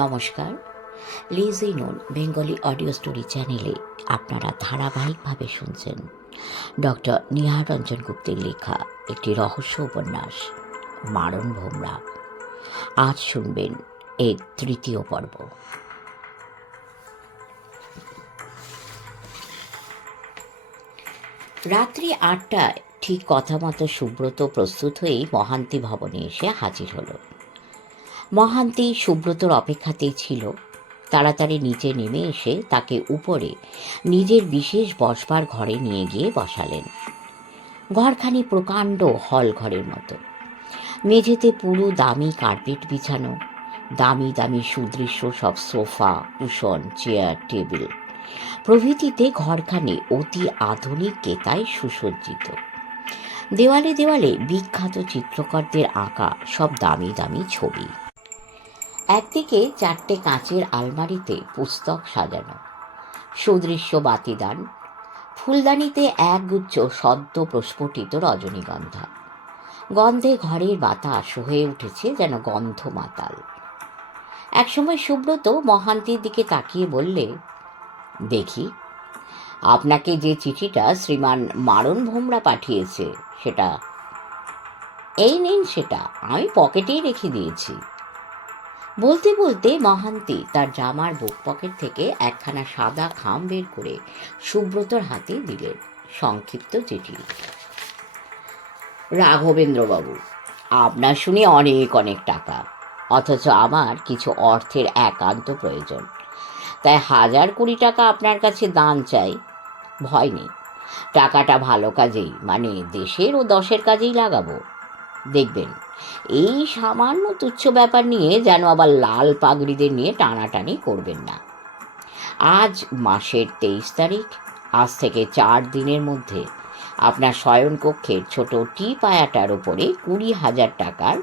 নমস্কার। Lessee known Bengali audio story চ্যানেলে আপনারা ধারাবাহিকভাবে শুনছেন ডক্টর নিহার রঞ্জন গুপ্তের লেখা একটি রহস্য উপন্যাস মারণ ভোমরা। আজ শুনবেন এর তৃতীয় পর্ব। রাত্রি ৮টায় ঠিক কথা মতো সুব্রত প্রস্তুত হয়েই মহান্তি ভবনে এসে হাজির হলো। মহান্তি সুব্রতর অপেক্ষাতেই ছিল। তাড়াতাড়ি নিচে নেমে এসে তাকে উপরে নিজের বিশেষ বসবার ঘরে নিয়ে গিয়ে বসালেন। ঘরখানি প্রকাণ্ড হল ঘরের মতো। মেঝেতে পুরো দামি কার্পেট বিছানো, দামি দামি সুদৃশ্য সব সোফা, কুশন, চেয়ার, টেবিল প্রভৃতিতে ঘরখানি অতি আধুনিক কেতায় সুসজ্জিত। দেওয়ালে দেওয়ালে বিখ্যাত চিত্রকরদের আঁকা সব দামি দামি ছবি। একদিকে 4টে কাঁচের আলমারিতে পুস্তক সাজানো, সুদৃশ্য বাতিদান, ফুলদানিতে একগুচ্ছ সদ্য প্রস্ফুটিত রজনীগন্ধা। গন্ধে ঘরের বাতাস হয়ে উঠেছে যেন গন্ধ মাতাল। একসময় সুব্রত মহান্তির দিকে তাকিয়ে বললে, দেখি, আপনাকে যে চিঠিটা শ্রীমান মারণ ভোমরা পাঠিয়েছে সেটা। এই নিন, সেটা আমি পকেটেই রেখে দিয়েছি। বলতে বলতে মহান্তি তার জামার বুক পকেট থেকে একখানা সাদা খাম বের করে সুব্রতর হাতে দিলেন। সংক্ষিপ্ত চিঠি। রাঘবেন্দ্রবাবু, আপনার শুনে অনেক অনেক টাকা, অথচ আমার কিছু অর্থের একান্ত প্রয়োজন, তাই 1020 টাকা আপনার কাছে দান চাই। ভয় নেই, টাকাটা ভালো কাজেই, মানে দেশের ও দশের কাজেই লাগাবো। দেখবেন, এই সামান্য তুচ্ছ ব্যাপার নিয়ে যেন আবার লাল পাগড়িদের নিয়ে টানাটানি করবেন না। আজ মাসের 23 তারিখ। আজ থেকে 4 দিনের মধ্যে আপনার শয়নকক্ষের ছোট টি পায়াটার ওপরে 20,000 টাকার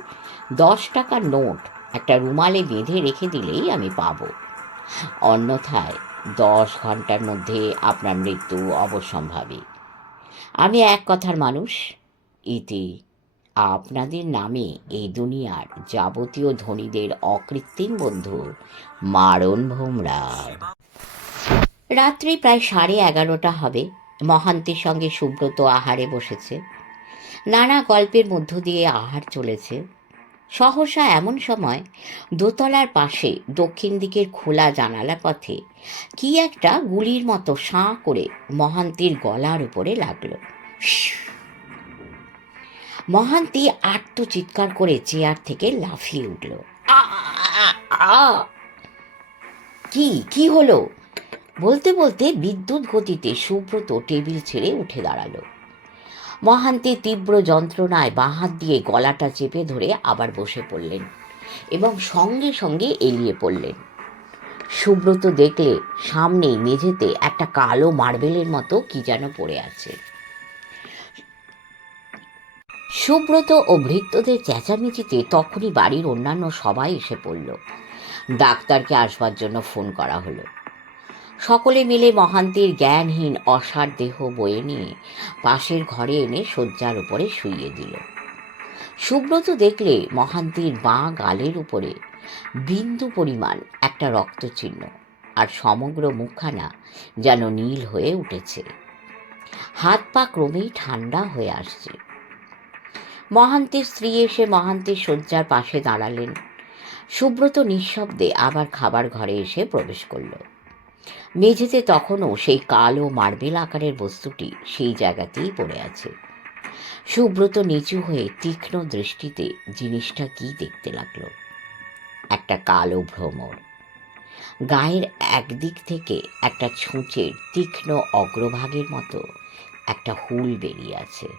10 টাকার নোট একটা রুমালে বেঁধে রেখে দিলেই আমি পাবো। অন্যথায় 10 ঘন্টার মধ্যে আপনার মৃত্যু অবশ্যম্ভাবী। আমি এক কথার মানুষ। ইতি, আপনাদের নামে এই দুনিয়ার যাবতীয় ধনীদের অকৃত্রিম বন্ধু মারণ ভোমরা। রাত্রি প্রায় 11:30 হবে। মহান্তির সঙ্গে সুব্রত আহারে বসেছে। নানা গল্পের মধ্য দিয়ে আহার চলেছে। সহসা এমন সময় দোতলার পাশে দক্ষিণ দিকের খোলা জানালা পথে কি একটা গুলির মতো সাঁ করে মহান্তির গলার উপরে লাগলো। মহান্তি আর্ত চিৎকার করে চেয়ার থেকে লাফিয়ে উঠল। কি কি হলো? বলতে বলতে বিদ্যুৎ গতিতে সুব্রত টেবিল ছেড়ে উঠে দাঁড়ালো। মহান্তি তীব্র যন্ত্রণায় বাঁ হাত দিয়ে গলাটা চেপে ধরে আবার বসে পড়লেন এবং সঙ্গে সঙ্গে এলিয়ে পড়লেন। সুব্রত দেখলে সামনেই মেঝেতে একটা কালো মার্বেলের মতো কি যেন পড়ে আছে। সুব্রত ও ভৃত্যদের চেঁচামেচিতে তখনই বাড়ির অন্যান্য সবাই এসে পড়ল। ডাক্তারকে আসবার জন্য ফোন করা হলো। সকলে মিলে মহান্তির জ্ঞানহীন অসাড় দেহ বয়ে নিয়ে পাশের ঘরে এনে শয্যার উপরে শুইয়ে দিল। সুব্রত দেখলে মহান্তির বাঁ গালের উপরে বিন্দু পরিমাণ একটা রক্তচিহ্ন, আর সমগ্র মুখখানা যেন নীল হয়ে উঠেছে। হাত পা ক্রমেই ঠান্ডা হয়ে আসছে। মহান্তির স্ত্রী এসে মহান্তির শয্যার পাশে দাঁড়ালেন। সুব্রত নিঃশব্দে আবার খাবার ঘরে এসে প্রবেশ করল। মেঝেতে তখনও সেই কালো মার্বেল আকারের বস্তুটি সেই জায়গাতেই পড়ে আছে। সুব্রত নিচু হয়ে তীক্ষ্ণ দৃষ্টিতে জিনিসটা কি দেখতে লাগলো। একটা কালো ভ্রমর। গায়ের একদিক থেকে একটা ছুঁচের তীক্ষ্ণ অগ্রভাগের মতো একটা হুল বেরিয়ে আছে।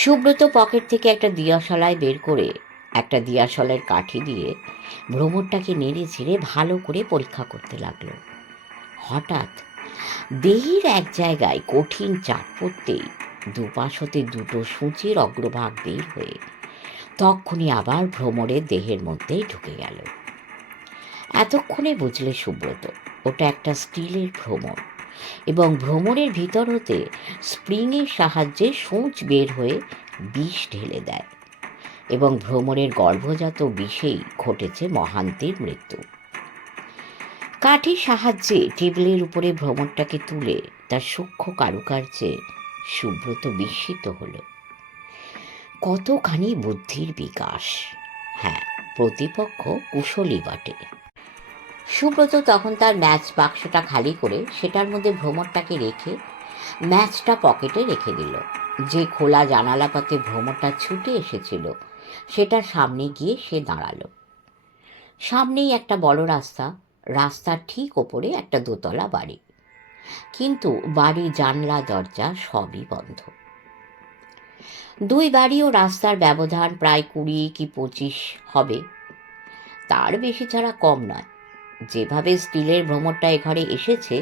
সুব্রত পকেট থেকে একটা দিয়াশলাই বের করে একটা দিয়াশলের কাঠি দিয়ে ভ্রমরটাকে নেড়ে ছেড়ে ভালো করে পরীক্ষা করতে লাগলো। হঠাৎ দেহের এক জায়গায় কঠিন চাপ পড়তেই দুপাশ হতে দুটো সূচের অগ্রভাগ বের হয়ে তক্ষুনি আবার ভ্রমরের দেহের মধ্যেই ঢুকে গেল। এতক্ষণে বুঝলে সুব্রত, ওটা একটা স্টিলের ভ্রমর এবং ভ্রমরের ভিতর হতে স্প্রিংয়ের সাহায্যে সূচ বের হয়ে বিষ ঢেলে দেয়। এবং ভ্রমরের গর্ভজাত বিষেই ঘটেছে মহান্তির মৃত্যু। কাঠির সাহায্যে টেবিলের উপরে ভ্রমরটাকে তুলে তার সূক্ষ্ম কারুকার্যে সুব্রত বিস্মিত হল। কতখানি বুদ্ধির বিকাশ! হ্যাঁ, প্রতিপক্ষ কুশলী বটে। সুব্রত তখন তার ম্যাচ বাক্সটা খালি করে সেটার মধ্যে ভ্রমরটাকে রেখে ম্যাচটা পকেটে রেখে দিল। যে খোলা জানালা পথে ভ্রমরটা ছুটে এসেছিল সেটার সামনে গিয়ে সে দাঁড়ালো। সামনেই একটা বড় রাস্তা, রাস্তার ঠিক ওপরে একটা দোতলা বাড়ি, কিন্তু বাড়ির জানলা দরজা সবই বন্ধ। দুই বাড়ি ও রাস্তার ব্যবধান প্রায় 20 কি 25 হবে, তার বেশি ছাড়া কম নয়। যেভাবে স্টিলের ভ্রমরটা এ ঘরে এসেছে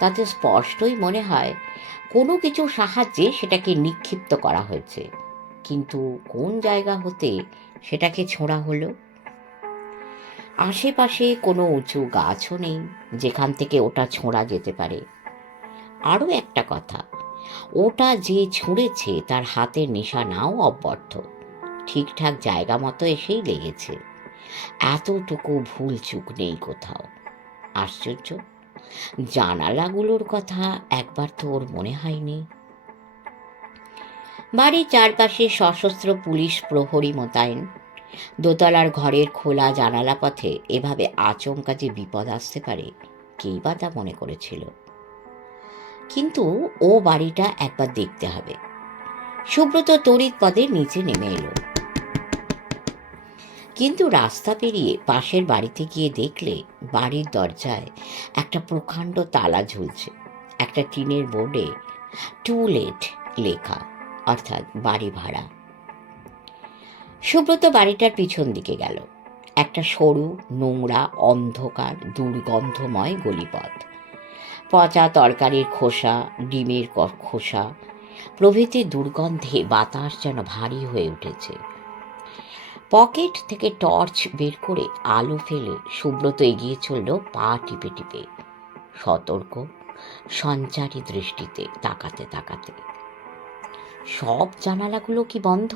তাতে স্পষ্টই মনে হয় কোনো কিছুর সাহায্যে সেটাকে নিক্ষিপ্ত করা হয়েছে, কিন্তু কোন জায়গা হতে সেটাকে ছোঁড়া হলো? আশেপাশে কোনো উঁচু গাছও নেই যেখান থেকে ওটা ছোঁড়া যেতে পারে। আরও একটা কথা, ওটা যে ছুঁড়েছে তার হাতের নিশানাও অব্যর্থ, ঠিকঠাক জায়গা মতো এসেই লেগেছে। এতটুকু ভুল চুক নেই কোথাও। আশ্চর্য, জানালাগুলোর কথা একবার তো ওর মনে হয়নি। বাড়ির চারপাশে সশস্ত্র পুলিশ প্রহরী মোতায়েন। দোতলার ঘরের খোলা জানালা পথে এভাবে আচমকা যে বিপদ আসতে পারে কেই বা তা মনে করেছিল। কিন্তু ও বাড়িটা একবার দেখতে হবে। সুব্রত তড়িৎ পদে নিচে নেমে এলো, কিন্তু রাস্তা পেরিয়ে পাশের বাড়িতে গিয়ে দেখলে বাড়ির দরজায় একটা প্রকাণ্ড তালা ঝুলছে। একটা টিনের বোর্ডে টু লেট লেখা, অর্থাৎ বাড়ি ভাড়া। সুব্রত বাড়িটার পিছন দিকে গেল। একটা সরু, নোংরা, অন্ধকার, দুর্গন্ধময় গলিপথ। পচা তরকারির খোসা, ডিমের খোসা প্রভৃতি দুর্গন্ধে বাতাস যেন ভারী হয়ে উঠেছে। পকেট থেকে টর্চ বের করে আলো ফেলে সুব্রত এগিয়ে চলল পা টিপে টিপে, সতর্ক সঞ্চারী দৃষ্টিতে তাকাতে তাকাতে। সব জানালাগুলো কি বন্ধ?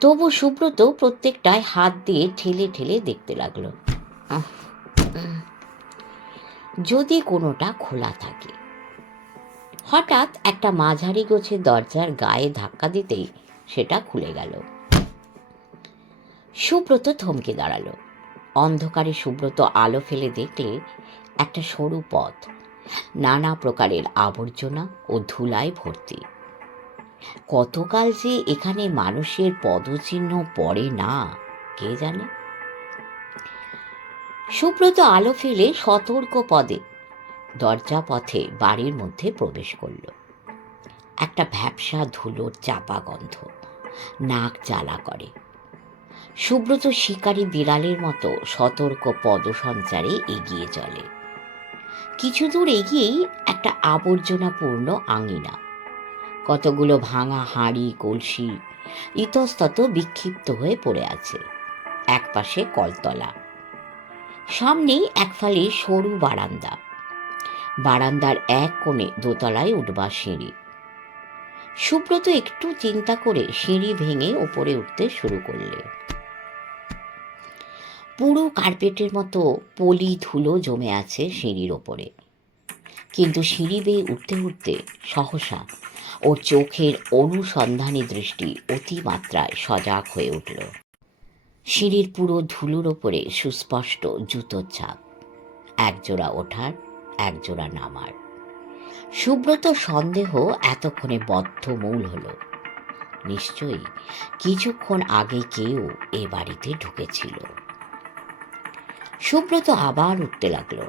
তবু সুব্রত প্রত্যেকটায় হাত দিয়ে ঠেলে ঠেলে দেখতে লাগলো, যদি কোনোটা খোলা থাকে। হঠাৎ একটা মাঝারি গোছের দরজার গায়ে ধাক্কা দিতেই সেটা খুলে গেল। সুব্রত থমকে দাঁড়ালো। অন্ধকারে সুব্রত আলো ফেলে দেখলে একটা সরু পথ, নানা প্রকারের আবর্জনা ও ধুলায় ভর্তি। কতকাল যে এখানে মানুষের পদচিহ্ন পড়ে না কে জানে। সুব্রত আলো ফেলে সতর্ক পদে দরজা পথে বাড়ির মধ্যে প্রবেশ করল। একটা ভ্যাপসা ধুলোর চাপা গন্ধ নাক জ্বালা করে। সুব্রত শিকারী বিড়ালের মতো সতর্ক পদসঞ্চারে এগিয়ে চলে। কিছু দূর এগিয়েই একটা আবর্জনাপূর্ণ আঙিনা। কতগুলো ভাঙা হাঁড়ি কলসি ইতস্তত বিক্ষিপ্ত হয়ে পড়ে আছে। একপাশে কলতলা, সামনেই এক ফালি সরু বারান্দা। বারান্দার এক কোণে দোতলায় উঠবার সিঁড়ি। সুব্রত একটু চিন্তা করে সিঁড়ি ভেঙে উপরে উঠতে শুরু করলে। পুরো কার্পেটের মতো পলি ধুলো জমে আছে সিঁড়ির ওপরে, কিন্তু সিঁড়ি বেয়ে উঠতে উঠতে সহসা ওর চোখের অনুসন্ধানী দৃষ্টি অতিমাত্রায় সজাগ হয়ে উঠল। সিঁড়ির পুরো ধুলোর ওপরে সুস্পষ্ট জুতোর ছাপ, একজোড়া ওঠার একজোড়া নামার। সুব্রত সন্দেহ এতক্ষণে বদ্ধমূল হলো। নিশ্চয়ই কিছুক্ষণ আগে কেউ এ বাড়িতে ঢুকেছিল। সুব্রত আবার উঠতে লাগলো,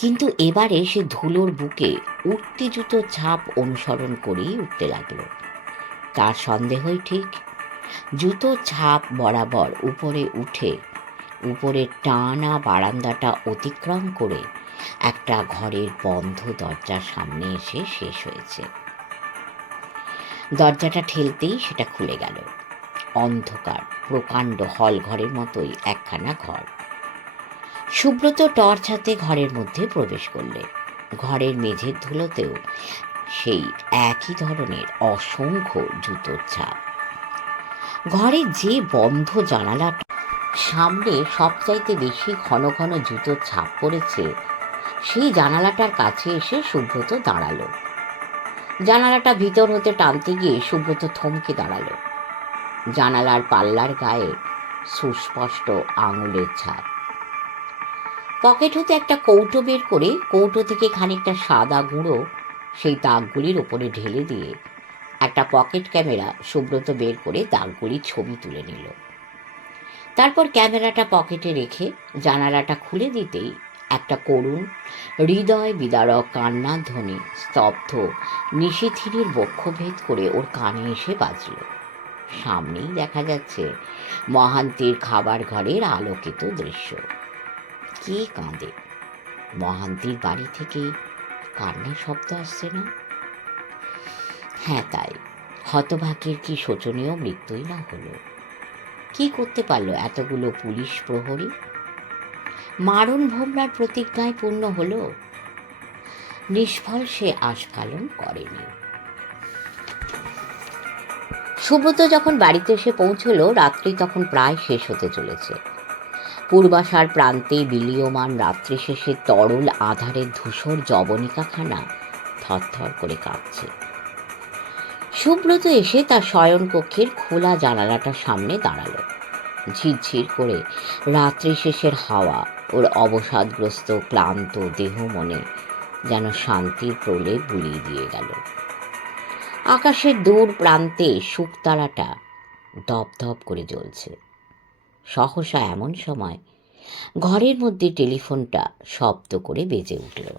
কিন্তু এবারে সে ধুলোর বুকে উঠতি জুতোর ছাপ অনুসরণ করেই উঠতে লাগলো। তার সন্দেহই ঠিক। জুতোর ছাপ বরাবর উপরে উঠে উপরের টানা বারান্দাটা অতিক্রম করে একটা ঘরের বন্ধ দরজার সামনে এসে শেষ হয়েছে। দরজাটা ঠেলতেই সেটা খুলে গেল। অন্ধকার প্রকাণ্ড হল ঘরের মতোই একখানা ঘর। সুব্রত টর্চ হাতে ঘরের মধ্যে প্রবেশ করলে। ঘরের মেঝের ধুলোতেও সেই একই ধরনের অসংখ্য জুতোর ছাপ। ঘরে যে বন্ধ জানালাটা সামনে সবচাইতে বেশি ঘন ঘন জুতোর ছাপ পড়েছে, সেই জানালাটার কাছে এসে সুব্রত দাঁড়ালো। জানালাটা ভিতর হতে টানতে গিয়ে সুব্রত থমকে দাঁড়ালো। জানালার পাল্লার গায়ে সুস্পষ্ট আঙুলের ছাপ। পকেট হতে একটা কৌটো বের করে কৌটো থেকে খানিকটা সাদা গুঁড়ো সেই দাগগুলির ওপরে ঢেলে দিয়ে একটা পকেট ক্যামেরা সুব্রত বের করে দাগগুলির ছবি তুলে নিল। তারপর ক্যামেরাটা পকেটে রেখে জানালাটা খুলে দিতেই একটা করুণ হৃদয় বিদারক কান্নার ধ্বনি স্তব্ধ নিশিথিনীর বক্ষভেদ করে ওর কানে এসে বাজল। সামনেই দেখা যাচ্ছে মহান্তির খাবার ঘরের আলোকিত দৃশ্য। কে কাঁদে? মহান্তির বাড়ি থেকে কান্নার শব্দ আসছে না? হ্যাঁ, তাই। হতভাগ্যের কি শোচনীয় মৃত্যুই না হলো। কি করতে পারলো এতগুলো পুলিশ প্রহরী? মারণ ভোমরার প্রতিজ্ঞায় পূর্ণ হলো। নিষ্ফল সে আস্ফালন করেনি। সুব্রত যখন বাড়িতে এসে পৌঁছলো, রাত্রি তখন প্রায় শেষ হতে চলেছে। পূর্বাশার প্রান্তে বিলীয়মান রাত্রি শেষে তরল আধারের ধূসর জবনিকাখানা থরথর করে কাঁপছে। সুব্রত এসে তার শয়নকক্ষের খোলা জানালাটার সামনে দাঁড়ালো। ঝিরঝির করে রাত্রি শেষের হাওয়া ওর অবসাদগ্রস্ত ক্লান্ত দেহ মনে যেন শান্তির প্রলেপ বুলিয়ে দিয়ে গেল। আকাশের দূর প্রান্তে শুকতারাটা দপদপ করে জ্বলছে। সহসা এমন সময় ঘরের মধ্যে টেলিফোনটা শব্দ করে বেজে উঠল।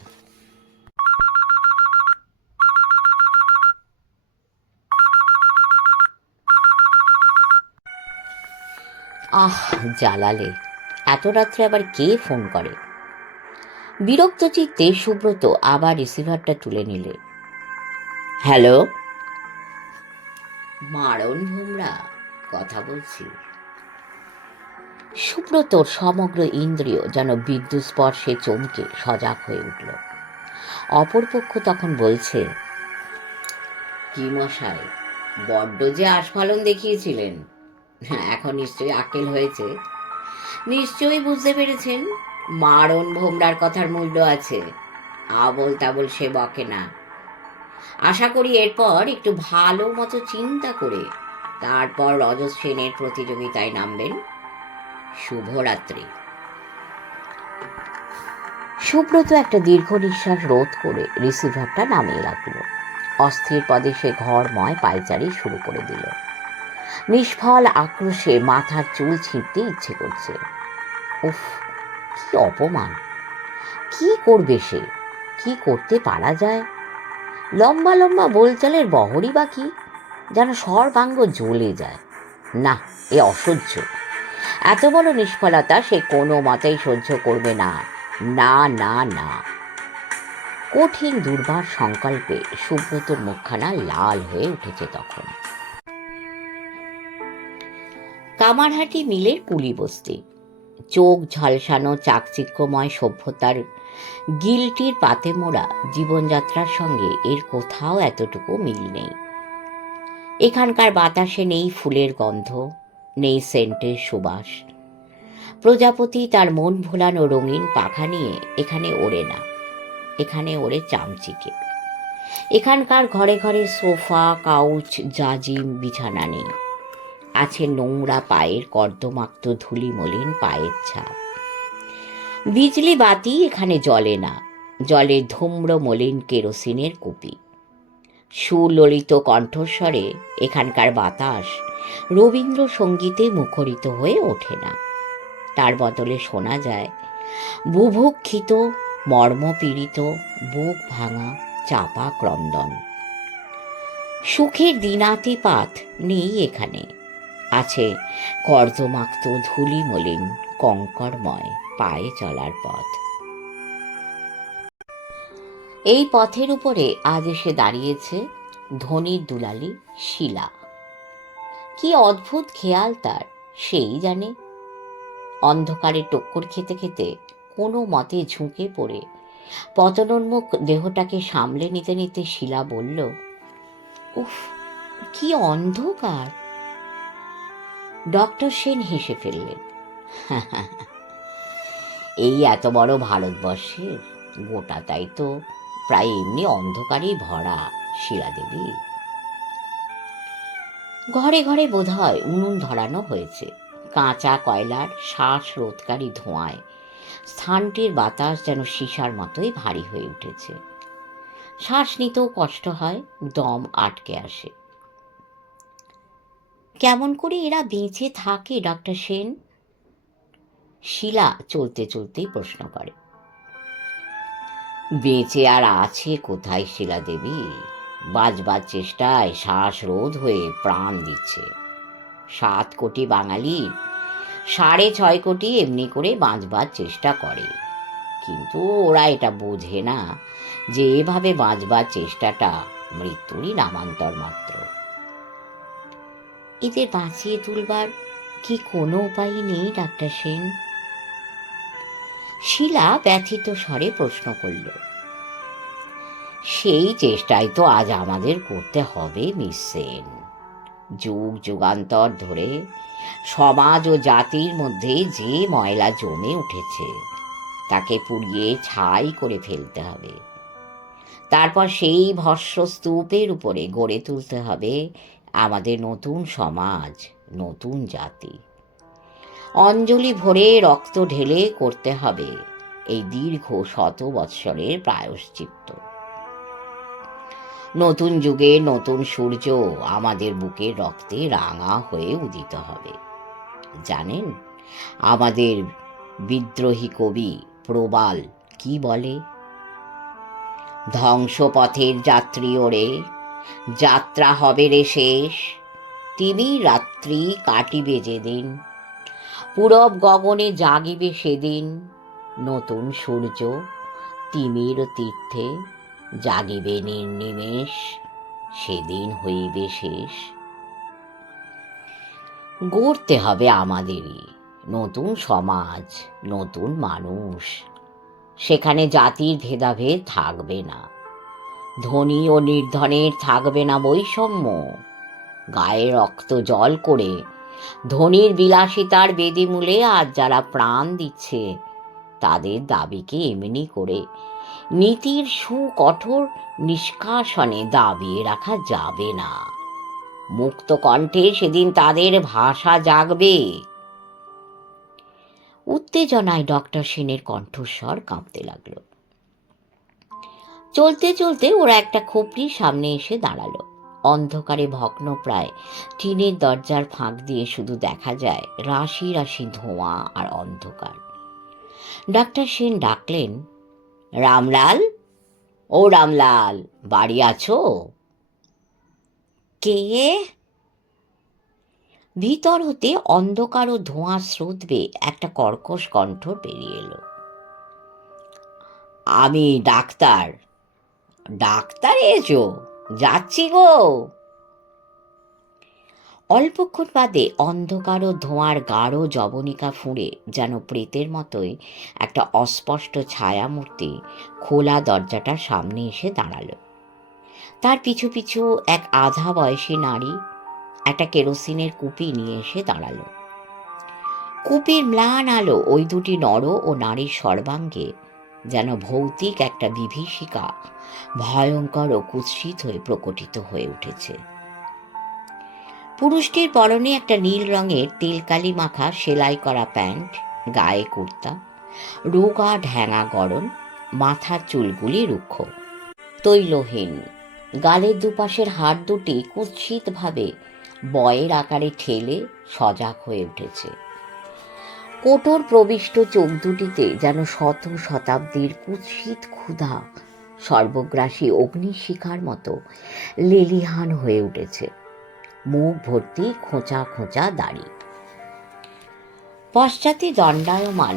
আহ, জ্বালালে! এত রাত্রে আবার কে ফোন করে? বিরক্ত চিত্তে সুব্রত আবার রিসিভারটা তুলে নিলে। হ্যালো? মারণ ভোমরা কথা বলছি। সুব্রতর সমগ্র ইন্দ্রিয় যেন বিদ্যুৎ স্পর্শে চমকে সজাগ হয়ে উঠল। অপরপক্ষ তখন বলছে, কি মশাই, বড্ড যে আস্ফালন দেখিয়েছিলেন, এখন নিশ্চয়ই আক্কেল হয়েছে। নিশ্চয়ই বুঝতে পেরেছেন মারণ ভোমরার কথার মূল্য আছে। আবল তাবল সে বকে না। আশা করি এরপর একটু ভালো মতো চিন্তা করে তারপর রজত সেনের প্রতিযোগিতায় নামবেন। শুভরাত্রি। সুব্রত একটা দীর্ঘ নিঃশ্বাস রোধ করে রিসিভারটা নামিয়ে রাখল। অস্থির পদে সে ঘরময় পায়চারি শুরু করে দিল। নিষ্ফল আক্রোশে মাথার চুল ছিঁড়তে ইচ্ছে করছে। উফ, কি অপমান! কি করবে সে? কি করতে পারা যায়? লম্বা লম্বা বোলচালের বহরই বা কি, যেন সর্বাঙ্গ জ্বলে যায়। না, এ অসহ্য। এত বড় নিষ্ফলতা সে কোনো মতেই সহ্য করবে না। না না না। কঠিন দুর্বার সংকল্পে সুব্রতর মুখখানা লাল হয়ে উঠেছে তখন। কামারহাটি মিলের কুলি বস্তি। চোখ ঝলসানো চাকচিক্যময় সভ্যতার গিলটির পাতে মোড়া জীবনযাত্রার সঙ্গে এর কোথাও এতটুকু মিল নেই। এখানকার বাতাসে নেই ফুলের গন্ধ, নেই সেন্টের সুবাস। প্রজাপতি তার মন ভোলানো রঙিন পাখা নিয়ে এখানে ওড়ে না, এখানে ওড়ে চামচিকে। এখানকার ঘরে ঘরে সোফা, কাউচ, জাজিম, বিছানা নেই। আছে নোংরা পায়ের কর্দমাক্ত ধুলি মলিন পায়ের ছাপ। বিজলি বাতি এখানে জ্বলে না, জলে ধূম্র মলিন কেরোসিনের কুপি। সুললিত কণ্ঠস্বরে এখানকার বাতাস রবীন্দ্রসঙ্গীতে মুখরিত হয়ে ওঠে না। তার বদলে শোনা যায় বুভুক্ষিত, মর্মপীড়িত, বুক ভাঙা চাপা ক্রন্দন। সুখের দিনাতিপাত নেই এখানে। আছে কর্দমাক্ত ধূলি মলিন কঙ্করময় পায়ে চলার পথ। এই পথের উপরে আজ এসে দাঁড়িয়েছে ধনির দুলালি শিলা। কি অদ্ভুত খেয়াল তার, সেই জানে। অন্ধকারে টক্কর খেতে খেতে কোনো মতে ঝুঁকে পড়ে পতনোন্মুখ দেহটাকে সামলে নিতে নিতে শিলা বলল, উফ, কি অন্ধকার। ডক্টর সেন হেসে ফেললেন। এই এত বড় ভারতবর্ষের গোটাটাই তো প্রায় এমনি অন্ধকারেই ভরা শিলা দেবী। ঘরে ঘরে বোধহয় উনুন ধরানো হয়েছে। কাঁচা কয়লার শ্বাস রোধকারী ধোঁয়ায় স্থানটির বাতাস যেন সীসার মতোই ভারী হয়ে উঠেছে। শ্বাস নিতেও কষ্ট হয়, দম আটকে আসে। কেমন করে এরা বেঁচে থাকে ডক্টর সেন? শিলা চলতে চলতেই প্রশ্ন করে। বেঁচে আর আছে কোথায় শিলা দেবী? বাঁচবার চেষ্টায় শ্বাসরোধ হয়ে প্রাণ দিচ্ছে। 7 কোটি বাঙালি 6.5 কোটি এমনি করে বাঁচবার চেষ্টা করে, কিন্তু ওরা এটা বোঝে না যে এভাবে বাঁচবার চেষ্টাটা মৃত্যুরই নামান্তর মাত্র। এদের বাঁচিয়ে তুলবার কি কোনো উপায় নেই ডাক্তার সেন? শিলা ব্যথিত স্বরে প্রশ্ন করল। সেই চেষ্টাই তো আজ আমাদের করতে হবে মিস সেন। যুগ যুগান্তর ধরে সমাজ ও জাতির মধ্যে যে ময়লা জমে উঠেছে তাকে পুড়িয়ে ছাই করে ফেলতে হবে। তারপর সেই ভস্ম স্তূপের উপরে গড়ে তুলতে হবে আমাদের নতুন সমাজ, নতুন জাতি। অঞ্জলি ভরে রক্ত ঢেলে করতে হবে এই দীর্ঘ 100 বৎসরের প্রায়শ্চিত্ত। নতুন যুগে নতুন সূর্য আমাদের বুকের রক্তে রাঙা হয়ে উদিত হবে। জানেন আমাদের বিদ্রোহী কবি প্রবাল কি বলে? ধ্বংসপথের যাত্রী ওরে, যাত্রা হবে রে শেষ, তিমির রাত্রি কাটিবে যেদিন, পূরব গগনে জাগিবে সেদিন, নতুন সূর্য তিমির তীর্থে জাগিবে নির্নিমেষ, সেদিন হইবে শেষ। গড়তে হবে আমাদেরই নতুন সমাজ, নতুন মানুষ। সেখানে জাতির ভেদাভেদ থাকবে না, ধনী ও নির্ধনের থাকবে না বৈষম্য। গায়ে রক্ত জল করে ধনীর বিলাসিতার বেদিমূলে আজ যারা প্রাণ দিচ্ছে তাদের দাবিকে এমনি করে নীতির সুকঠোর নিষ্কাশনে দাবিয়ে রাখা যাবে না। মুক্ত কণ্ঠে সেদিন তাদের ভাষা জাগবে। উত্তেজনায় ডক্টর সেনের কণ্ঠস্বর কাঁপতে লাগল। চলতে চলতে ওরা একটা খোপড়ির সামনে এসে দাঁড়ালো। অন্ধকারে ভগ্নপ্রায় টিনের দরজার ফাঁক দিয়ে শুধু দেখা যায় রাশি রাশি ধোঁয়া আর অন্ধকার। ডাক্তার সেন ডাকলেন, রামলাল, ও রামলাল, বাড়ি আছো? কে? ভিতর হতে অন্ধকার ও ধোঁয়া স্রোত বেয়ে একটা কর্কশ কণ্ঠ বেরিয়ে এলো। আমি ডাক্তার। ডাক্তার এসো, যাচ্ছি গো। অল্পক্ষণ বাদে অন্ধকার ও ধোঁয়ার গাঢ় জবনিকা ফুঁড়ে যেন প্রেতের মতোই একটা অস্পষ্ট ছায়ামূর্তি খোলা দরজাটার সামনে এসে দাঁড়ালো। তার পিছু পিছু এক আধা বয়সী নারী একটা কেরোসিনের কুপি নিয়ে এসে দাঁড়ালো। কুপির ম্লান আলো ওই দুটি নর ও নারীর সর্বাঙ্গে যেন ভৌতিক একটা বিভীষিকা ভয়ঙ্কর ও কুৎসিত হয়ে প্রকটিত হয়ে উঠেছে। পুরুষটির পরনে একটা নীল রঙের তেলকালি মাখা সেলাই করা প্যান্ট, গায়ে কুর্তা, রোগা ঢ্যাঙা গড়ন, মাথার চুলগুলি রুক্ষ, তৈলহীন, গালের দুপাশের হাড় দুটি কুৎসিতভাবে বয়ের আকারে ঠেলে সজাগ হয়ে উঠেছে। কোটর প্রবিষ্ট চোখ দুটিতে যেন শত শতাব্দীর কুৎসিত ক্ষুধা সর্বগ্রাসী অগ্নিশিখার মতো লেলিহান হয়ে উঠেছে। মুখ ভর্তি খোঁচা খোঁচা দাড়ি। পশ্চাতে দণ্ডায়মান